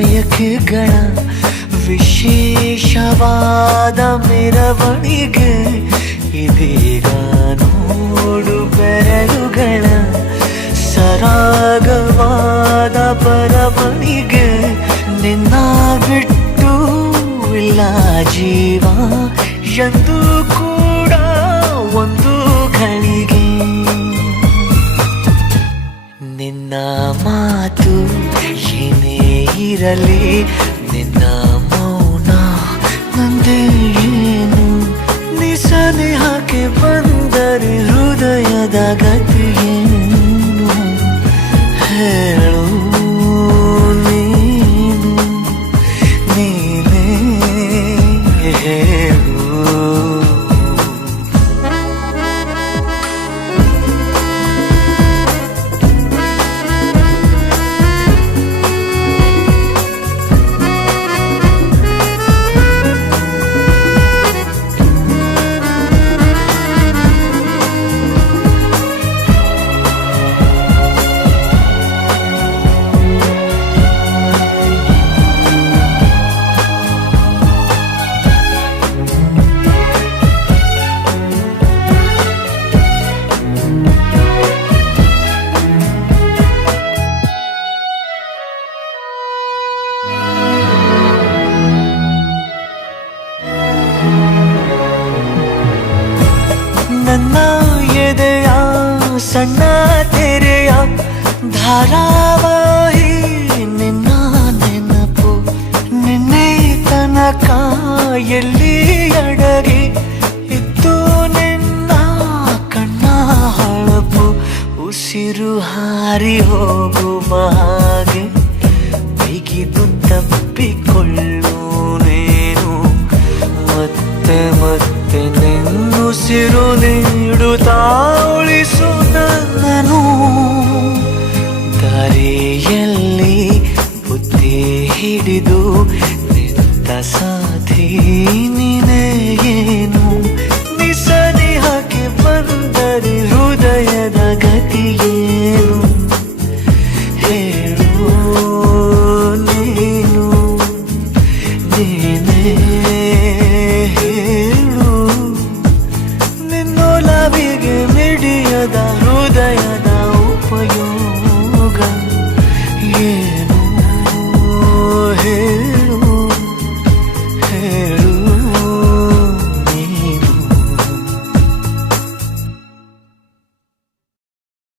ಬಯಕೆಗಳ ವಿಶೇಷವಾದ ಮೆರವಣಿಗೆ ಇದೀಗ ನೋಡು ಬೆರಳುಗಳ ಸರಾಗವಾದ ಬರವಣಿಗೆ ನಿನ್ನ ಬಿಟ್ಟು ಇಲ್ಲ ಜೀವ ಎಂದು ಕೂಡ ಒಂದು ಘಳಿಗೆ ನಿನ್ನ ಮಾತು ಏನೇ ಇರಲಿ ನಿನ್ನ ಮೌನ ನಂದೇ ಏನು ನಿಸನೇಹಕ್ಕೆ ಬಂದರೆ ಹೃದಯದ ಗತಿಯೇನು ಹೇಳು ನೀನು ನೀನೇ ಹೇಳು ನನ್ನ ಎದೆಯ ಸಣ್ಣ ತೆರೆಯ ಧಾರಾವಾಹಿ ನಿನ್ನ ನೆನಪು ನಿನ್ನೆ ತನಕ ಎಲ್ಲಿ ಅಡಗಿ ಇತ್ತು ನಿನ್ನ ಕಣ್ಣ ಹೊಳಪು ಉಸಿರು ಹಾರಿ ಹೋಗುವ ಹಾಗೆ ಬಿಗಿದು ತಪ್ಪಿಕೊಳ್ಳು ನೀನು ಮತ್ತೆ ಮತ್ತೆ ನಿನ್ನುಸಿರು ನೀಡುತ್ತಾ ಉಳಿಸು ನನ್ನನು ದಾರಿಯಲ್ಲಿ ಬುದ್ಧಿ ಹಿಡಿದು ನಿಂತ ಸಾಧಿ ನೀನೇ ಏನು ನಿಸನಿಹಕ್ಕೆ ಬಂದರೆ ಹೃದಯದ ಗತಿಯೇನು ಹೇಳು ನೀನು ನೀನೇ ಹೇಳು ನಿನ್ನೊಲವಿಗೆ ಮಿಡಿಯದ ಹೃದಯದ ಉಪಯೋಗ